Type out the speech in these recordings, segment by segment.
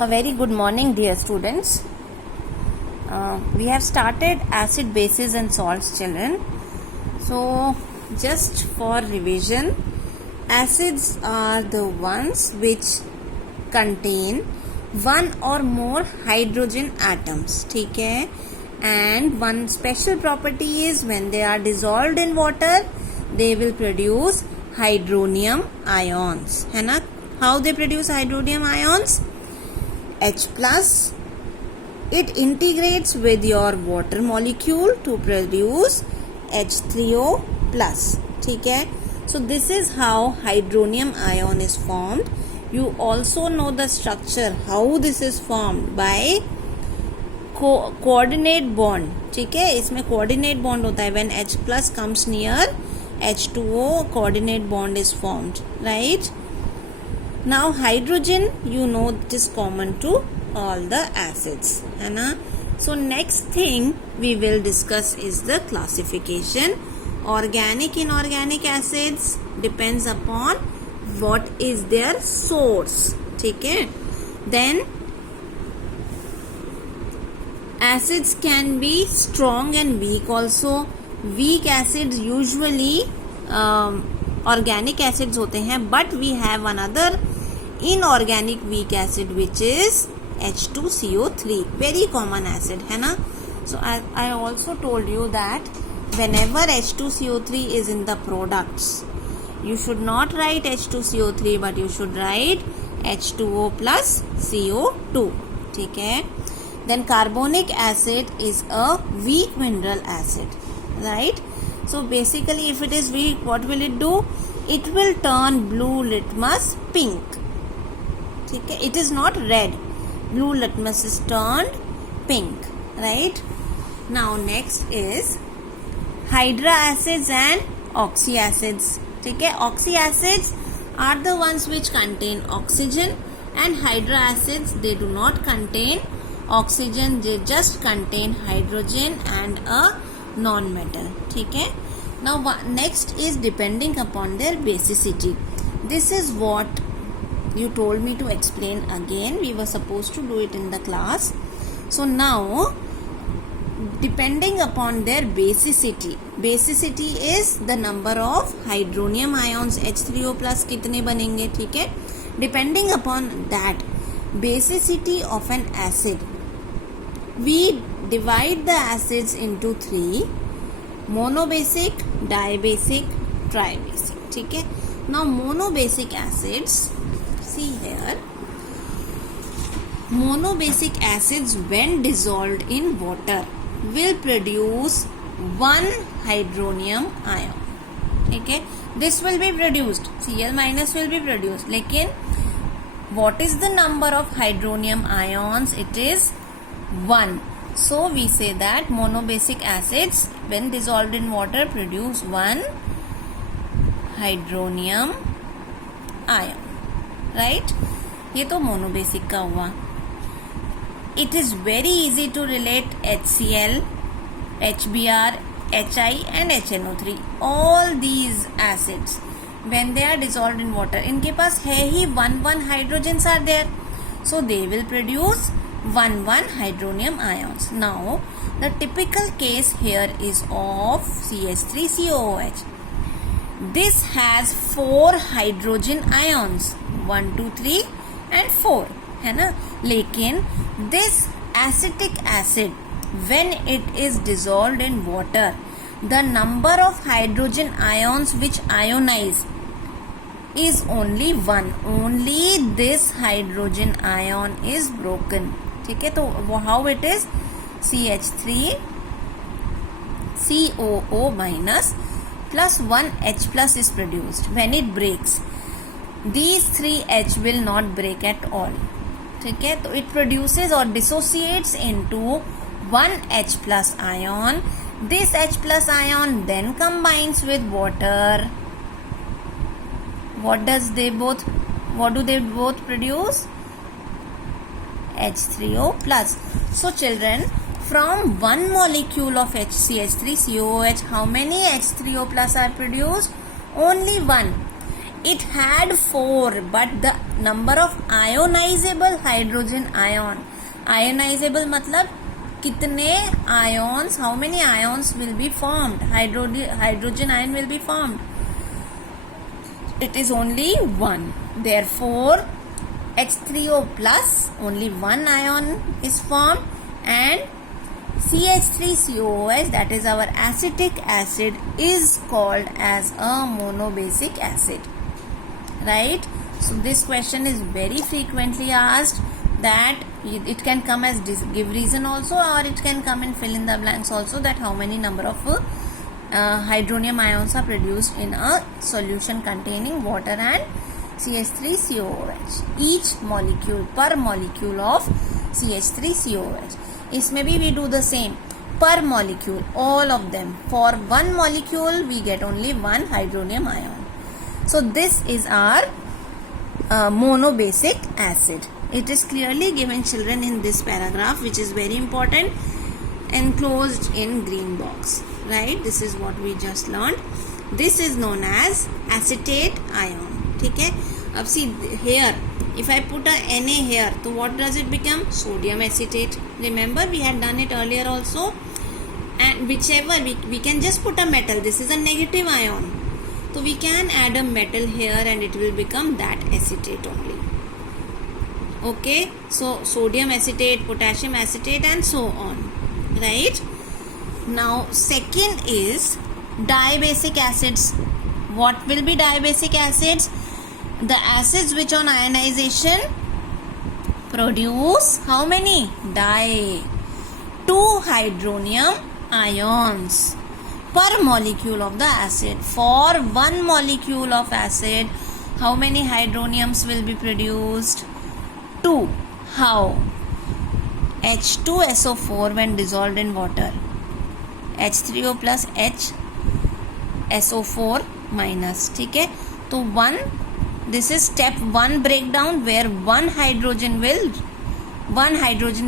A very good morning, dear students. We have started acid, bases and salts, children. So, just for revision, acids are the ones which contain one or more hydrogen atoms. ठीक है? And one special property is when they are dissolved in water, they will produce hydronium ions. है ना? How they produce hydronium ions? H plus, it integrates with your water molecule to produce H3O plus. ठीक है? So this is how hydronium ion is formed. You also know the structure how this is formed by coordinate bond. ठीक है? इसमें coordinate bond होता है. When H plus comes near H2O, coordinate bond is formed, right? Now hydrogen, you know, it is common to all the acids, है ना? So next thing we will discuss is the classification. Organic, inorganic acids depends upon what is their source. ठीक है? Then acids can be strong and weak also. Weak acids usually organic acids होते हैं, but we have another inorganic weak acid which is H2CO3, very common acid, है ना? So I also told you that whenever H2CO3 is in the products, you should not write H2CO3 but you should write H2O plus CO2. ठीक है? Then carbonic acid is a weak mineral acid, right? So basically if it is weak, what will it do? It will turn blue litmus pink. ठीक है? It is not red. Blue litmus is turned pink, right? Now next is hydra acids and oxy acids. ठीक है? Oxy acids are the ones which contain oxygen, and hydra acids, they do not contain oxygen, they just contain hydrogen and a non-metal. ठीक है? Now next is depending upon their basicity. This is what you told me to explain again. We were supposed to do it in the class. So now depending upon their basicity is the number of hydronium ions. H3O plus कितने बनेंगे? ठीक है? Depending upon that basicity of an acid, we divide the acids into three: monobasic, dibasic, tribasic. ठीक है? Now monobasic acids, see here, monobasic acids when dissolved in water will produce one hydronium ion. ठीक है? This will be produced, Cl minus will be produced, लेकिन what is the number of hydronium ions? It is 1. So we say that monobasic acids when dissolved in water produce one hydronium ion, right? ये तो monobasic का हुआ. It is very easy to relate HCl, HBr, HI and HNO3. All these acids when they are dissolved in water, इनके पास है ही one hydrogens are there, so they will produce one hydronium ions. Now the typical case here is of CH3COOH. This has 4 hydrogen ions, 1, 2, 3 and 4, है ना? लेकिन this acetic acid when it is dissolved in water, the number of hydrogen ions which ionize is only 1. Only this hydrogen ion is broken. ठीक है? तो how it is? CH3COO minus plus 1 H plus is produced. When it breaks, these 3 H will not break at all. ठीक है? तो it produces or dissociates into 1 H plus ion. This H plus ion then combines with water. What do they both produce? H3O plus. So children, from one molecule of HCH3COOH, how many H3O plus are produced? Only one. it had 4, but the number of ionizable hydrogen ion, ionizable मतलब कितने ions, how many ions will be formed, hydrogen ion will be formed, it is only 1. Therefore H3O plus, only 1 ion is formed, and CH3COOH, that is our acetic acid, is called as a monobasic acid. Right? So this question is very frequently asked, that it can come as give reason also, or it can come in fill in the blanks also, that how many number of hydronium ions are produced in a solution containing water and CH3COOH. Each molecule, per molecule of CH3COOH. इसमें भी we do the same, per molecule, all of them. For one molecule we get only one hydronium ion. So this is our monobasic acid. It is clearly given, children, in this paragraph, which is very important, enclosed in green box. Right? This is what we just learned. This is known as acetate ion. ठीक है? अब see here, if I put a Na here, so what does it become? Sodium acetate. Remember, we had done it earlier also. And whichever, we can just put a metal. This is a negative ion. So we can add a metal here and it will become that acetate only. Okay? So sodium acetate, potassium acetate, and so on. Right? Now second is dibasic acids. What will be dibasic acids? The acids which on ionization produce how many? 2 hydronium ions per molecule of the acid. For one molecule of acid, how many hydroniums will be produced? 2. How? H2SO4 when dissolved in water, H3O plus HSO4 minus. ठीक है? तो 1, this is step 1 breakdown, where one hydrogen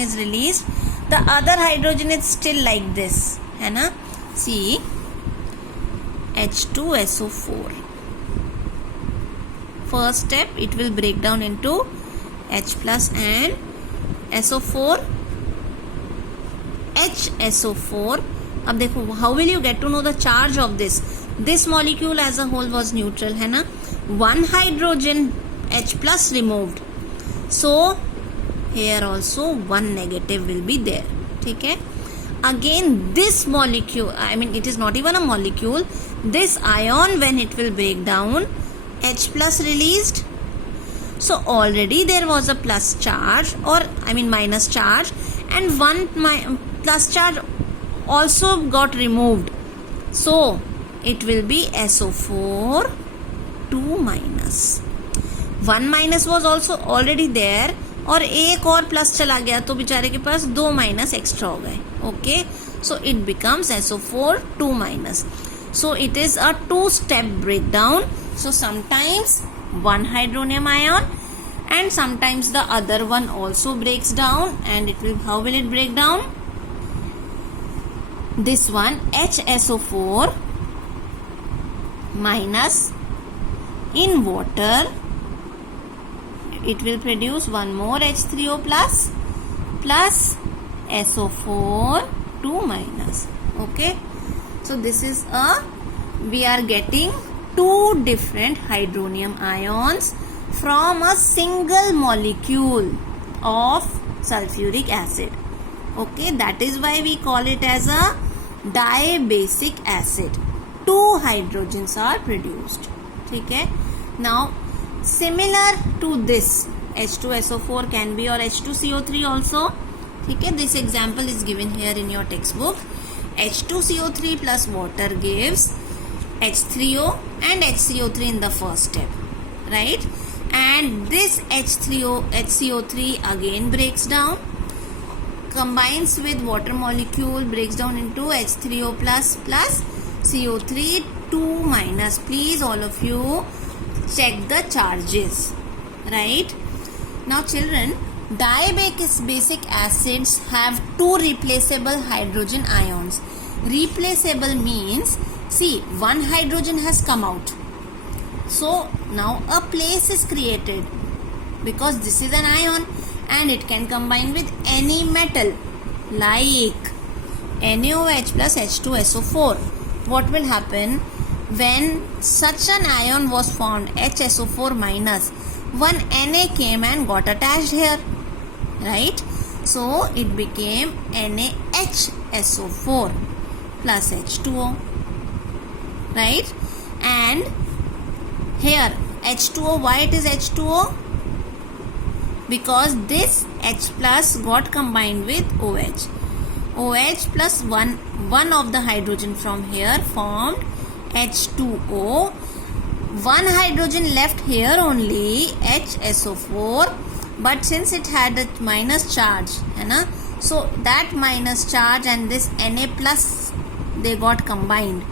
is released, the other hydrogen is still like this, है ना? See, H2SO4, first step, it will break down into H plus and SO4, HSO4. अब देखो, how will you get to know the charge of this? This molecule as a whole was neutral, है ना? One hydrogen, H plus, removed. So here also one negative will be there. ठीक है? Again this molecule, I mean it is not even a molecule, this ion when it will break down, H plus released. So already there was a plus charge, or I mean minus charge, and one plus charge also got removed. So it will be SO4 2 minus. 1 minus was also already there, और एक और plus चला गया तो बेचारे के पास 2 minus extra हो गए. Okay, so it becomes SO4 2 minus. So it is a 2-step breakdown. So sometimes one hydronium ion and sometimes the other one also breaks down, and it will, how will it break down? This one, HSO4 minus, in water it will produce one more H3O plus SO4 2 minus. Okay, so this is we are getting 2 different hydronium ions from a single molecule of sulfuric acid. Okay, that is why we call it as a dibasic acid. 2 hydrogens are produced. Okay, now similar to this, H2SO4 can be, or H2CO3 also. Okay, this example is given here in your textbook. H2CO3 plus water gives H3O and HCO3 in the first step, right? And this HCO3 again breaks down, combines with water molecule, breaks down into H3O plus CO3 2 minus. Please all of you check the charges, right? Now children, dibasic acids have 2 replaceable hydrogen ions. Replaceable means, see, one hydrogen has come out. So now a place is created because this is an ion and it can combine with any metal like NaOH plus H2SO4. What will happen when such an ion was formed, HSO4 minus, one Na came and got attached here, right? So it became NaHSO4 plus H2O, right? And here H2O, why it is H2O? Because this H plus got combined with OH. OH plus one of the hydrogen from here formed H2O. One hydrogen left here only, HSO4, but since it had a minus charge, so that minus charge and this Na plus, they got combined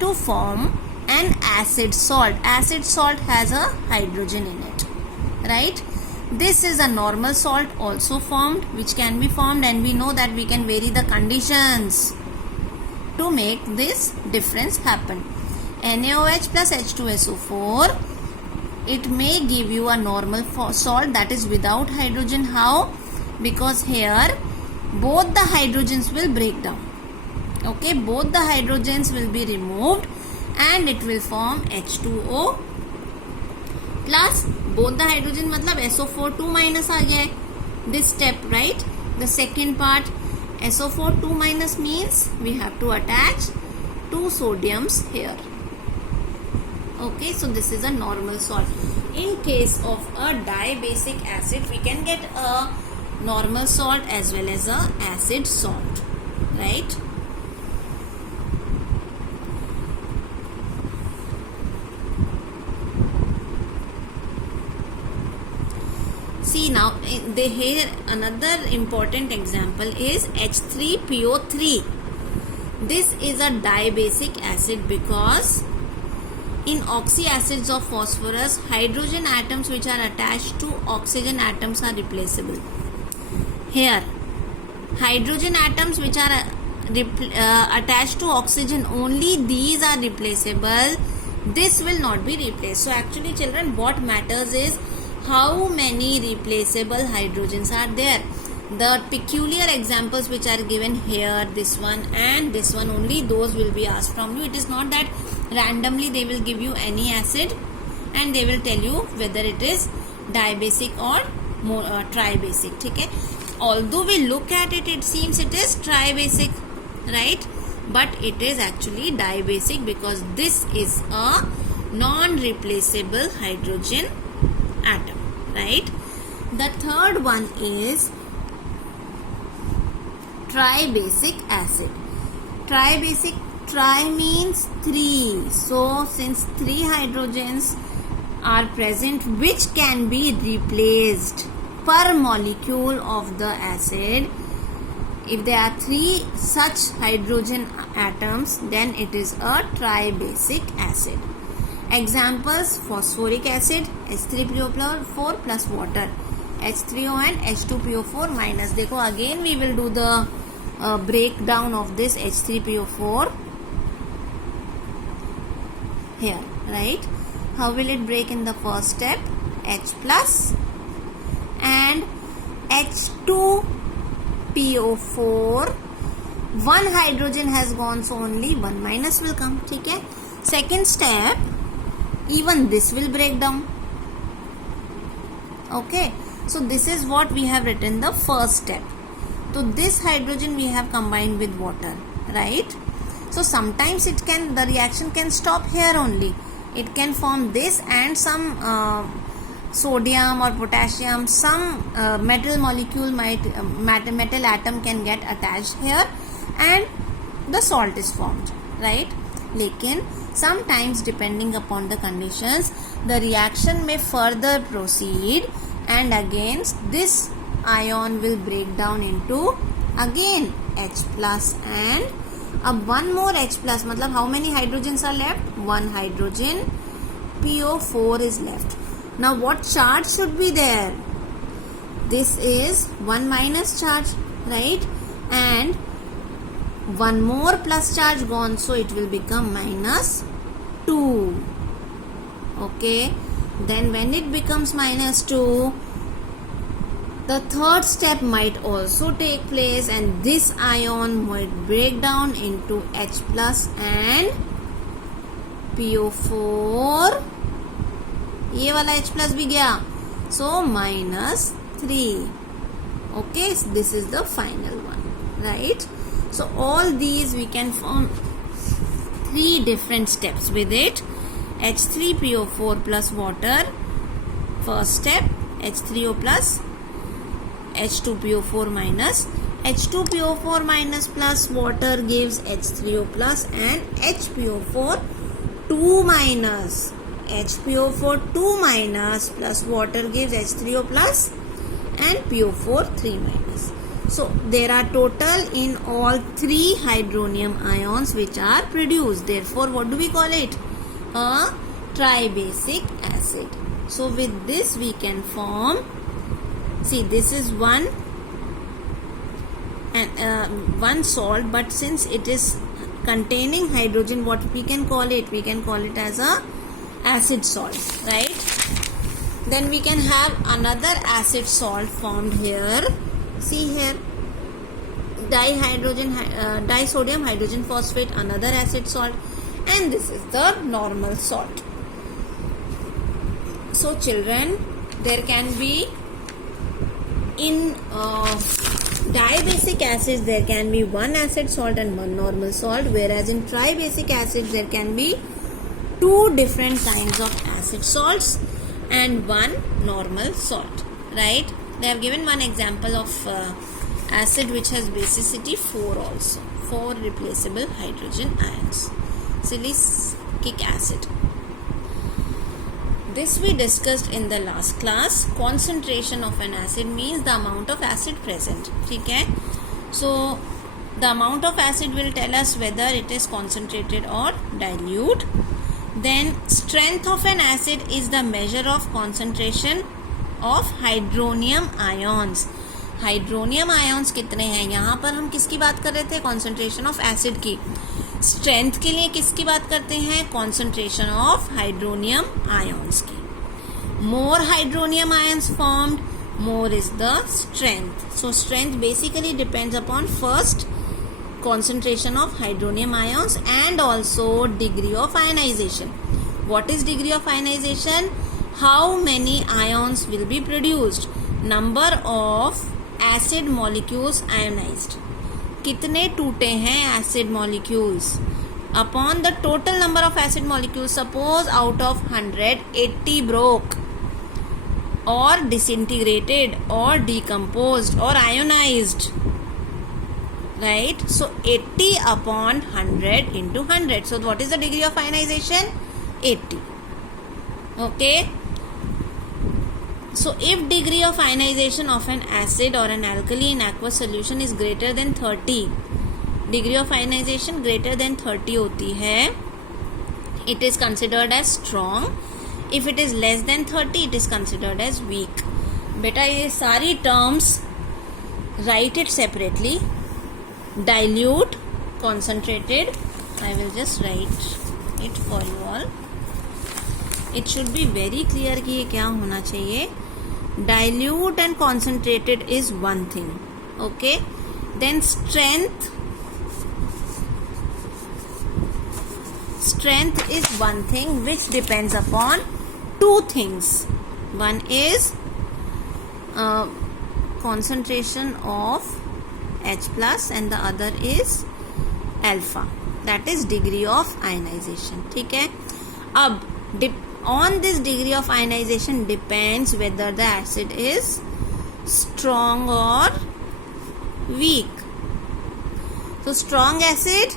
to form an acid salt. Acid salt has a hydrogen in it, right? This is a normal salt also formed, which can be formed, and we know that we can vary the conditions to make this difference happen. NaOH plus H2SO4, it may give you a normal salt that is without hydrogen. How? Because here both the hydrogens will break down. Okay, both the hydrogens will be removed and it will form H2O plus both the hydrogen, matlab SO4 2 minus aa gaya hai. This step, right? The second part, SO4 2 minus means we have to attach 2 sodiums here. Okay, so this is a normal salt. In case of a dibasic acid, we can get a normal salt as well as a acid salt, right? See now, here another important example is H3PO3. This is a dibasic acid because in oxyacids of phosphorus, hydrogen atoms which are attached to oxygen atoms are replaceable. Here, hydrogen atoms which are attached to oxygen, only these are replaceable. This will not be replaced. So actually children, what matters is how many replaceable hydrogens are there. The peculiar examples which are given here, this one and this one, only those will be asked from you. It is not that randomly they will give you any acid and they will tell you whether it is dibasic or tribasic. Okay? Although we look at it, it seems it is tribasic, right? But it is actually dibasic because this is a non-replaceable hydrogen atom, right? The third one is tribasic acid. Tribasic, tri means 3. So since 3 hydrogens are present which can be replaced per molecule of the acid, if there are 3 such hydrogen atoms, then it is a tribasic acid. Examples: phosphoric acid, H3PO4 plus water, H3O and H2PO4 minus. देखो again we will do the breakdown of this H3PO4 here, right? How will it break in the first step? H plus and H2PO4. One hydrogen has gone, so only one minus will come. ठीक है? Second step, even this will break down. Okay, so this is what we have written the first step. So this hydrogen we have combined with water, right? So sometimes it can, the reaction can stop here only. It can form this and some sodium or potassium, some metal molecule might metal atom can get attached here and the salt is formed, right? Lekin sometimes depending upon the conditions, the reaction may further proceed and again this ion will break down into again H plus and one more H plus. मतलब how many hydrogens are left? One hydrogen, PO4 is left. Now what charge should be there? This is one minus charge, right? And one more plus charge gone, so it will become minus 2. Okay, then when it becomes -2, the third step might also take place, and this ion might break down into H plus and PO4. ये वाला H plus भी गया, so -3. Okay, so this is the final one, right? So all these we can form 3 different steps with it. H3PO4 plus water, first step, H3O plus, H2PO4 minus. H2PO4 minus plus water gives H3O plus and HPO4 2 minus. HPO4 2 minus plus water gives H3O plus and PO4 3 minus. So there are total in all 3 hydronium ions which are produced. Therefore, what do we call it? A tribasic acid. So with this we can form, see, this is one and one salt, but since it is containing hydrogen, what we can call it? We can call it as a acid salt, right? Then we can have another acid salt formed here. See here, disodium hydrogen phosphate, another acid salt, and this is the normal salt. So children, there can be in dibasic acids there can be one acid salt and one normal salt, whereas in tribasic acids there can be 2 different kinds of acid salts and one normal salt, right? They have given one example of acid which has basicity 4 also, 4 replaceable hydrogen ions. Silicic acid. This we discussed in the last class. Concentration of an acid means the amount of acid present. ठीक है? So the amount of acid will tell us whether it is concentrated or dilute. Then strength of an acid is the measure of concentration of hydronium ions. Hydronium ions कितने हैं? यहाँ पर हम किसकी बात कर रहे थे? कॉन्सेंट्रेशन ऑफ एसिड की. स्ट्रेंथ के लिए किसकी बात करते हैं? कॉन्सेंट्रेशन ऑफ हाइड्रोनियम आयन्स की. More hydronium ions formed, more is the strength. So strength basically depends upon first concentration of hydronium ions and also degree of ionization. What is degree of ionization? How many ions will be produced? Number of acid molecules ionized. कितने टूटे हैं acid molecules? Upon the total number of acid molecules, suppose out of 100, 80 broke or disintegrated or decomposed or ionized. Right, so 80 upon 100 into 100. So what is the degree of ionization? 80. Okay. So if degree of ionization of an acid or an alkali in aqueous solution is greater than 30, degree of ionization greater than 30 होती है, it is considered as strong. If it is less than 30, it is considered as weak. बेटा ये सारी terms write it separately. Dilute, concentrated, I will just write it for you all. It should be very clear कि ये क्या होना चाहिए. Dilute and concentrated is one thing. Okay. Then strength is one thing which depends upon 2 things. One is concentration of H plus and the other is alpha, that is degree of ionization. ठीक है. अब on this degree of ionization depends whether the acid is strong or weak. So strong acid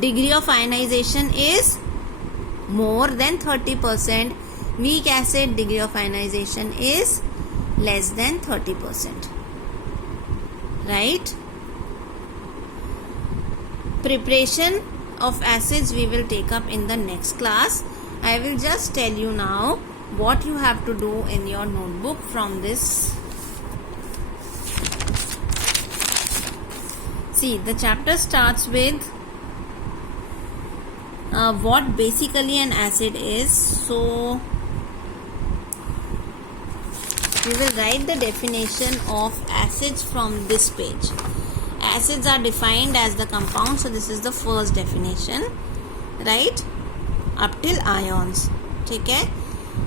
degree of ionization is more than 30%. Weak acid degree of ionization is less than 30%. Right? Preparation of acids we will take up in the next class. I will just tell you now what you have to do in your notebook from this. See, the chapter starts with what basically an acid is. So we will write the definition of acids from this page. Acids are defined as the compound, so this is the first definition, right, up till ions. Okay,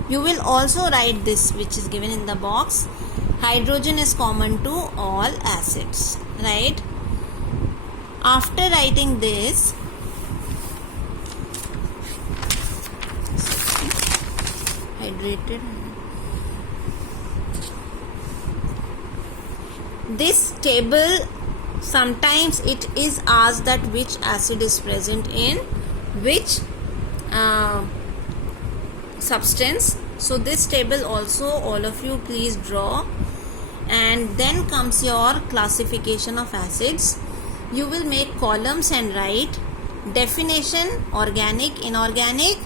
you will also write this, which is given in the box. Hydrogen is common to all acids, right? After writing this, hydrated, this table, sometimes it is asked that which acid is present in which substance. So this table also all of you please draw, and then comes your classification of acids. You will make columns and write definition, organic, inorganic,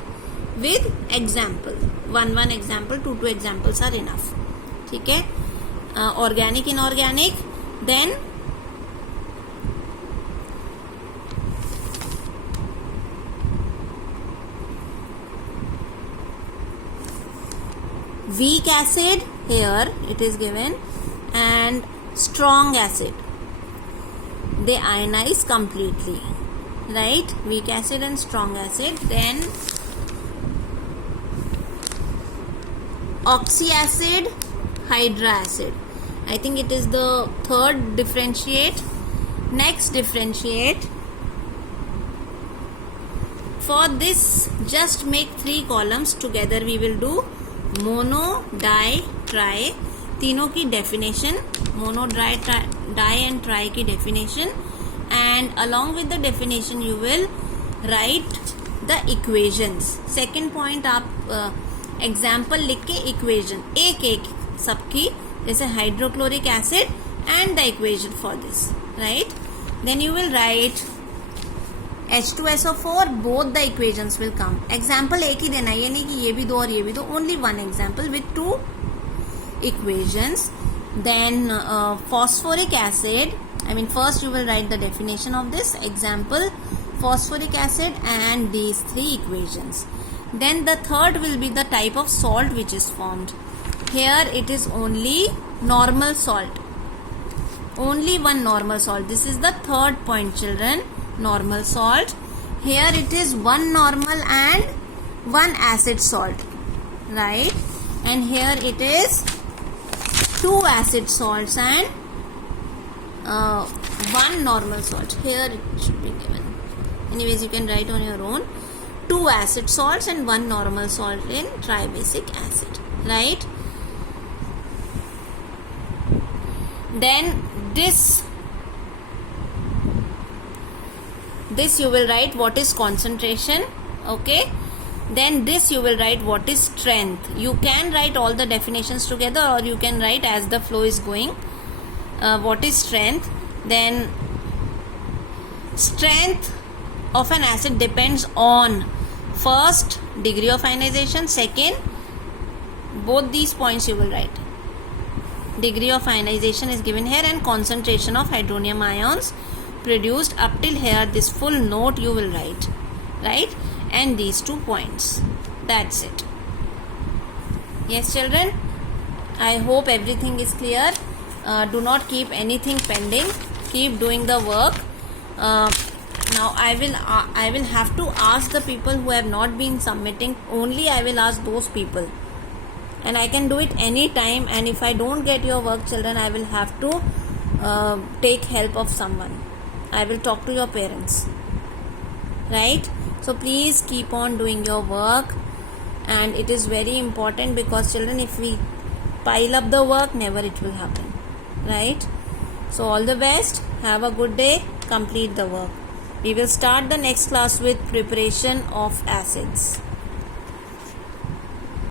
with example. One example, two examples are enough. Okay, organic, inorganic, then weak acid, here it is given, and strong acid. They ionize completely, right? Weak acid and strong acid. Then oxyacid, hydracid. I think it is the third differentiate. Next differentiate. For this, just make 3 columns. Together we will do mono, di, tri. तीनों की definition, mono, di and tri की definition, and along with the definition you will write the equations. Second point आप example लिख के equation एक सबकी, जैसे hydrochloric acid and the equation for this, right? Then you will write H2SO4, both the equations will come. Example एक ही देना, ये नहीं कि ये भी दो और ये भी दो, only one example with 2 equations. Then phosphoric acid, first you will write the definition of this example, phosphoric acid, and these 3 equations. Then the third will be the type of salt which is formed. Here it is only normal salt, only one normal salt. This is the third point, children, normal salt. Here it is one normal and one acid salt, right? And here it is 2 acid salts and 1 normal salt. Here it should be given. Anyways, you can write on your own. 2 acid salts and 1 normal salt in tribasic acid, right? Then this you will write what is concentration, okay? Then this you will write what is strength. You can write all the definitions together, or you can write as the flow is going. What is strength? Then strength of an acid depends on first degree of ionization, second, both these points you will write. Degree of ionization is given here, and concentration of hydronium ions produced. Up till here this full note you will write, right? And these 2 points. That's it. Yes, children, I hope everything is clear. Do not keep anything pending. Keep doing the work. Now I will have to ask the people who have not been submitting. Only I will ask those people, and I can do it any time. And if I don't get your work, children, I will have to take help of someone. I will talk to your parents, right? So please keep on doing your work, and it is very important, because children, if we pile up the work, never it will happen, right? So all the best. Have a good day. Complete the work. We will start the next class with preparation of acids.